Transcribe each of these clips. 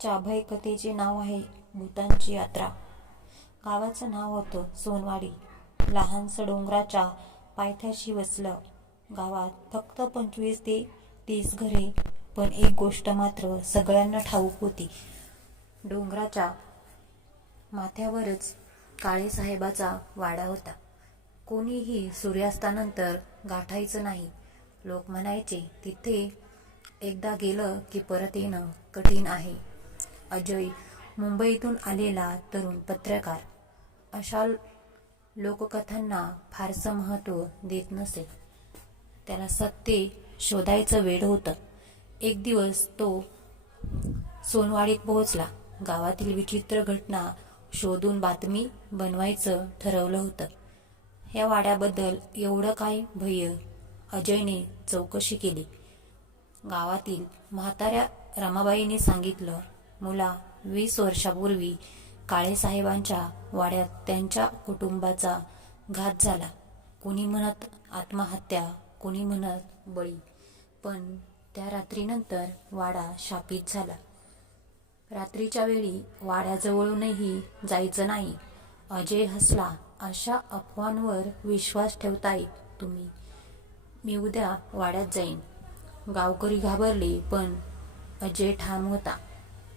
च्या अभयकथेचे नाव आहे भूतांची यात्रा. गावाचं नाव होतं सोनवाडी. लहानसं डोंगराच्या पायथ्याशी वसलं गावात फक्त पंचवीस ते तीस घरे पण एक गोष्ट मात्र सगळ्यांना ठाऊक होती. डोंगराच्या माथ्यावरच काळेसाहेबाचा वाडा होता. कोणीही सूर्यास्तानंतर गाठायचं नाही. लोक म्हणायचे तिथे एकदा गेलं की परत येणं कठीण आहे. अजय मुंबईतून आलेला तरुण पत्रकार. अशा लोककथांना फारसं महत्त्व देत नसे. त्याला सत्य शोधायचं वेळ होतं. एक दिवस तो सोनवाडीत पोहोचला. गावातील विचित्र घटना शोधून बातमी बनवायचं ठरवलं होतं. या वाड्याबद्दल एवढं काय भय अजयने चौकशी केली. गावातील म्हाताऱ्या रमाबाईने सांगितलं मुला वीस वर्षापूर्वी काळेसाहेबांच्या वाड्यात त्यांच्या कुटुंबाचा घात झाला. कोणी म्हणत आत्महत्या कोणी म्हणत बळी. पण त्या रात्रीनंतर वाडा शापित झाला. रात्रीच्या वेळी वाड्याजवळूनही जायचं नाही. अजय हसला अशा अफवांवर विश्वास ठेवताय तुम्ही. मी उद्या वाड्यात जाईन. गावकरी घाबरले पण अजय ठाम होता.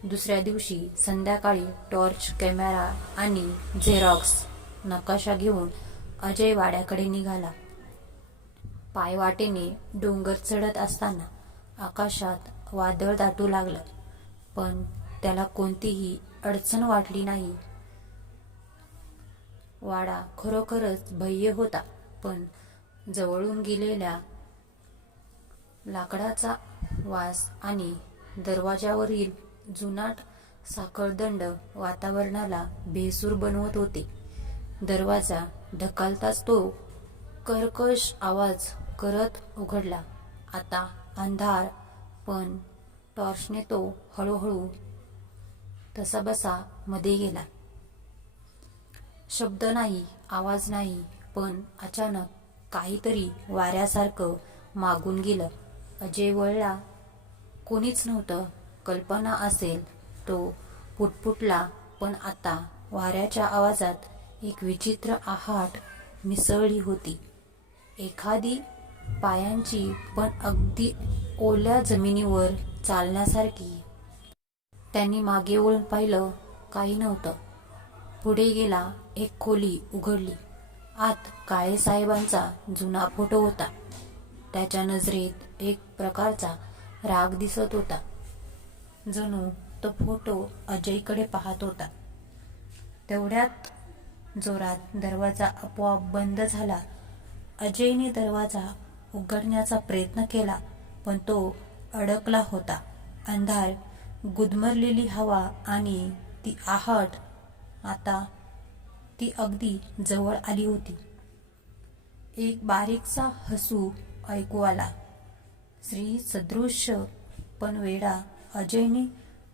दुसऱ्या दिवशी संध्याकाळी टॉर्च कॅमेरा आणि झेरॉक्स नकाशा घेऊन अजय वाड्याकडे निघाला. पायवाटेने डोंगर चढत असताना आकाशात वादळ दाटू लागलं पण त्याला कोणतीही अडचण वाटली नाही. वाडा खरोखरच भय्य होता पण जवळून गेलेल्या लाकडाचा वास आणि दरवाजावरील जुनाट साखळदंड वातावरणाला बेसूर बनवत होते. दरवाजा ढकलताच तो कर्कश आवाज करत उघडला. आता अंधार पण टॉर्चने तो हळूहळू तसाबसा मध्ये गेला. शब्द नाही आवाज नाही पण अचानक काहीतरी वाऱ्यासारखं मागून गेलं. अजय वळला. कोणीच नव्हतं. कल्पना असेल तो पुटपुटला. पण आता वाऱ्याच्या आवाजात एक विचित्र आहाट मिसळली होती. एखादी पायांची पण अगदी ओल्या जमिनीवर चालण्यासारखी. त्यांनी मागे वळून पाहिलं काही नव्हतं. पुढे गेला एक खोली उघडली. आत काळेसाहेबांचा जुना फोटो होता. त्याच्या नजरेत एक प्रकारचा राग दिसत होता. जणू तो फोटो अजयकडे पाहत होता. तेवढ्यात जोरात दरवाजा आपोआप बंद झाला. अजयने दरवाजा उघडण्याचा प्रयत्न केला पण तो अडकला होता. अंधार गुदमरलेली हवा आणि ती आहट आता ती अगदी जवळ आली होती. एक बारीकसा हसू ऐकू आला. श्री सदृश्य पण वेडा अजयने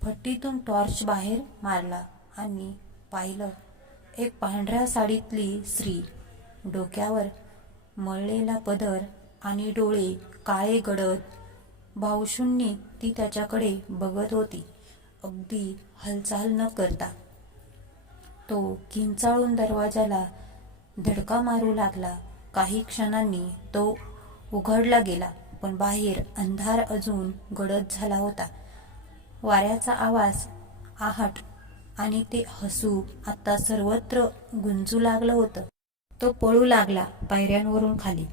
फट्टीतून टॉर्च बाहेर मारला आणि पाहिलं एक पांढऱ्या साडीतली स्त्री. डोक्यावर मळलेला पदर आणि डोळे काळे गडद. भाऊशूंनी ती त्याच्याकडे बघत होती. अगदी हालचाल न करता. तो किंचाळून दरवाजाला धडका मारू लागला. काही क्षणांनी तो उघडला गेला पण बाहेर अंधार अजून गडद झाला होता. वाऱ्याचा आवाज आहट आणि ते हसू आता सर्वत्र गुंजू लागलं होतं. तो पळू लागला पायऱ्यांवरून खाली.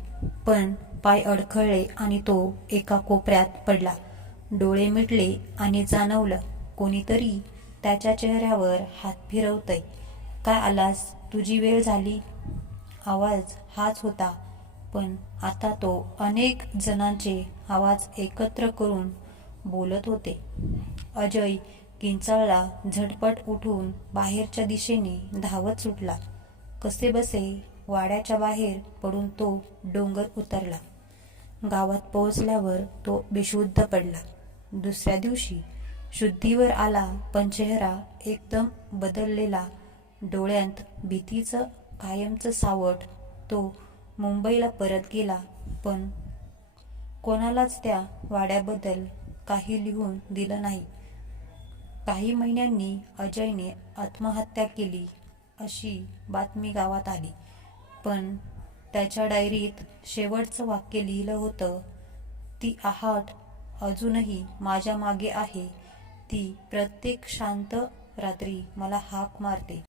पण पाय अडखळले आणि तो एका कोपऱ्यात पडला. डोळे मिटले आणि जाणवलं कोणीतरी त्याच्या चेहऱ्यावर हात फिरवतय. काय आलास? तुझी वेळ झाली. आवाज हाच होता पण आता तो अनेक जणांचे आवाज एकत्र करून बोलत होते. अजय किंचाळला झटपट उठून बाहेरच्या दिशेने धावत सुटला. कसे बसे वाड्याच्या बाहेर पडून तो डोंगर उतरला. गावात पोहोचल्यावर तो बेशुद्ध पडला. दुसऱ्या दिवशी शुद्धीवर आला पण चेहरा एकदम बदललेला. डोळ्यांत भीतीचं कायमचं सावट. तो मुंबईला परत गेला पण कोणालाच त्या वाड्याबद्दल काही लिहून दिलं नाही. काही महिन्यांनी अजयने आत्महत्या केली अशी बातमी गावात आली. पण त्याच्या डायरीत शेवटचं वाक्य लिहिलं होतं ती आहाट अजूनही माझ्या मागे आहे. ती प्रत्येक शांत रात्री मला हाक मारते.